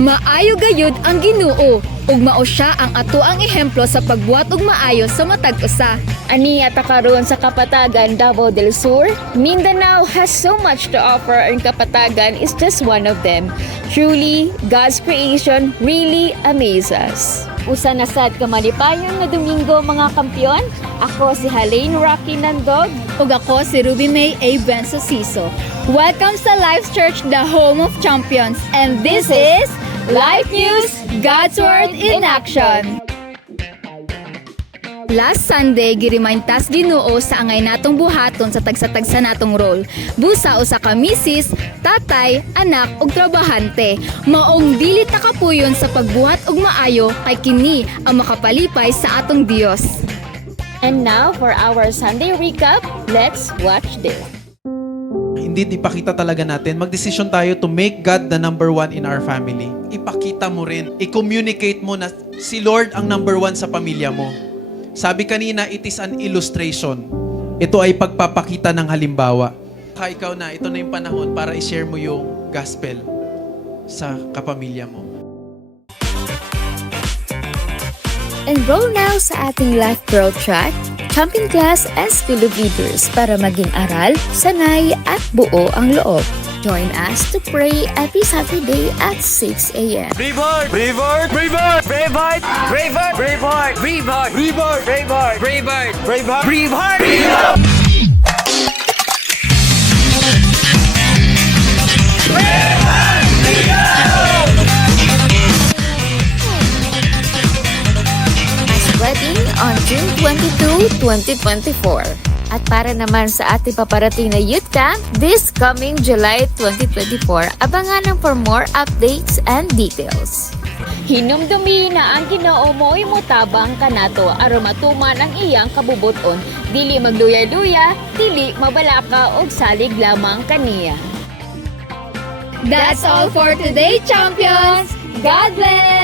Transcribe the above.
Maayo gayud ang Ginoo, ug mao siya ang atoang ehemplo sa pagbuhat og maayo sa matag usa. Ani ata karon sa Kapatagan, Davao del Sur, Mindanao has so much to offer and Kapatagan is just one of them. Truly, God's creation really amazes us. Usa na sad ka malipayon nga Domingo mga kampiyon. Ako si Helene Rocky Nandog. Ug ako si Ruby May A. Bensosiso. Welcome sa Life Church, the home of champions. And this is Life News, God's Word in Action. Last Sunday, giremind tas Ginoo sa angay natong buhaton sa tagsa-tagsa natong role. Busa usa ka misis, tatay, anak ug trabahante. Maong dili ta kapuyon sa pagbuhat og maayo kay kini ang makapalipay sa atong Dios. And now for our Sunday recap, let's watch this. Hindi ipakita talaga natin, magdesisyon tayo to make God the number one in our family. Ipakita mo rin, i-communicate mo na si Lord ang number one sa pamilya mo. Sabi kanina, it is an illustration. Ito ay pagpapakita ng halimbawa. Ikaw na, ito na yung panahon para i-share mo yung gospel sa kapamilya mo. Enroll now sa ating Life Growth Track, Champion Class and School of Leaders para maging aral, sanay at buo ang loob. Join us to pray every Saturday at 6 a.m. Braveheart! Braveheart! Braveheart! Braveheart! Braveheart! Braveheart! Braveheart! Braveheart! Braveheart! Braveheart! Braveheart! Braveheart! Wedding on June 22, 2024. At para naman sa ating paparating na youth camp this coming July 2024, abangan for more updates and details. Hinumdumi na ang Ginoo mo'y mutabang kanato aron matuman ang iyang kabubuton, dili magluya-luya, dili mabalaka og salig lamang kaniya. That's all for today, champions! God bless!